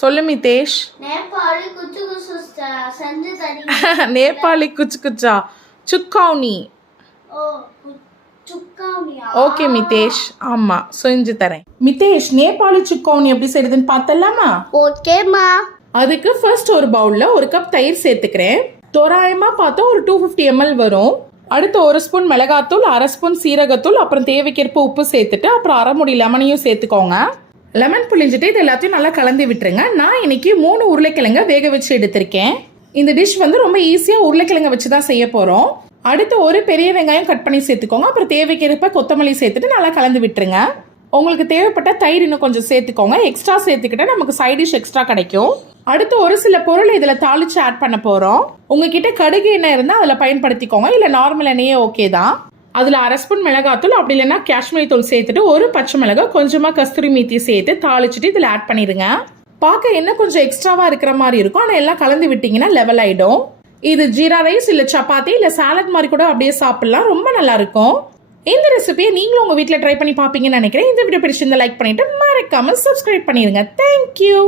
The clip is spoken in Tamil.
சொல்லு மிதேஷ். நேபாளி குச்சு குச்சு செஞ்சு தரீங்க. நேபாளி குச்சு குச்சா சுக்கௌனி. ஓ சுக்கௌனியா? ஓகே மிதேஷ், ஆமா செஞ்சு தரேன். மிதேஷ், நேபாளி சுக்கௌனி எப்படி செய்யறதுன்னு பார்த்தலாமா? ஓகேமா. அதுக்கு ஃபர்ஸ்ட் ஒரு பவுல்ல 1 கப் தயிர் சேர்த்துக்கிறேன். தோராயமா பார்த்தா ஒரு 250 ml வரும். அடுத்து 1 ஸ்பூன் மிளகாத்தூள், 1/2 ஸ்பூன் சீரகத்தூள், அப்புறம் தேவைக்கேற்ப உப்பு சேர்த்துட்டு அப்புறம் 1/2 மூடி லெமனையும் சேர்த்துக்கோங்க. லெமன் புளிஞ்சிட்டு இது எல்லாத்தையும் நல்லா கலந்து விட்டுருங்க. நான் இன்னைக்கு 3 உருளைக்கிழங்க வேக வச்சு எடுத்திருக்கேன். இந்த டிஷ் வந்து ரொம்ப ஈஸியா உருளைக்கிழங்க வச்சு தான் செய்ய போறோம். அடுத்து ஒரு பெரிய வெங்காயம் கட் பண்ணி சேர்த்துக்கோங்க. அப்புறம் தேவைக்கேற்ப கொத்தமல்லி சேர்த்துட்டு நல்லா கலந்து விட்டுருங்க. உங்களுக்கு தேவைப்பட்ட தயிர் இன்னும் கொஞ்சம் சேர்த்துக்கோங்க. எக்ஸ்ட்ரா சேர்த்துக்கிட்டா நமக்கு சைட் டிஷ் எக்ஸ்ட்ரா கிடைக்கும். அடுத்து ஒரு சில பொருள் இதில் தாளிச்சு ஆட் பண்ண போகிறோம். உங்ககிட்ட கடுகு எண்ணெய் இருந்தால் அதில் பயன்படுத்திக்கோங்க, இல்லை நார்மல் எண்ணெயே ஓகே தான். அதில் 1/2 ஸ்பூன் மிளகாத்தூள், அப்படி இல்லைன்னா காஷ்மீரி தூள் சேர்த்துட்டு ஒரு பச்சை மிளகாய், கொஞ்சமாக கஸ்தூரி மீத்தி சேர்த்து தாளிச்சுட்டு இதில் ஆட் பண்ணிடுங்க. பார்க்க என்ன கொஞ்சம் எக்ஸ்ட்ராவாக இருக்கிற மாதிரி இருக்கும், ஆனால் எல்லாம் கலந்து விட்டிங்கன்னா லெவல் ஆகிடும். இது ஜீரா ரைஸ், இல்லை சப்பாத்தி, இல்லை சாலட் மாதிரி கூட அப்படியே சாப்பிட்லாம். ரொம்ப நல்லா இருக்கும். இந்த ரெசிபியை நீங்களும் உங்கள் வீட்டில் ட்ரை பண்ணி பார்ப்பீங்கன்னு நினைக்கிறேன். இந்த வீடியோ பிடிச்சிருந்தா லைக் பண்ணிட்டு மறக்காமல் சப்ஸ்கிரைப் பண்ணிடுங்க. தேங்க்யூ.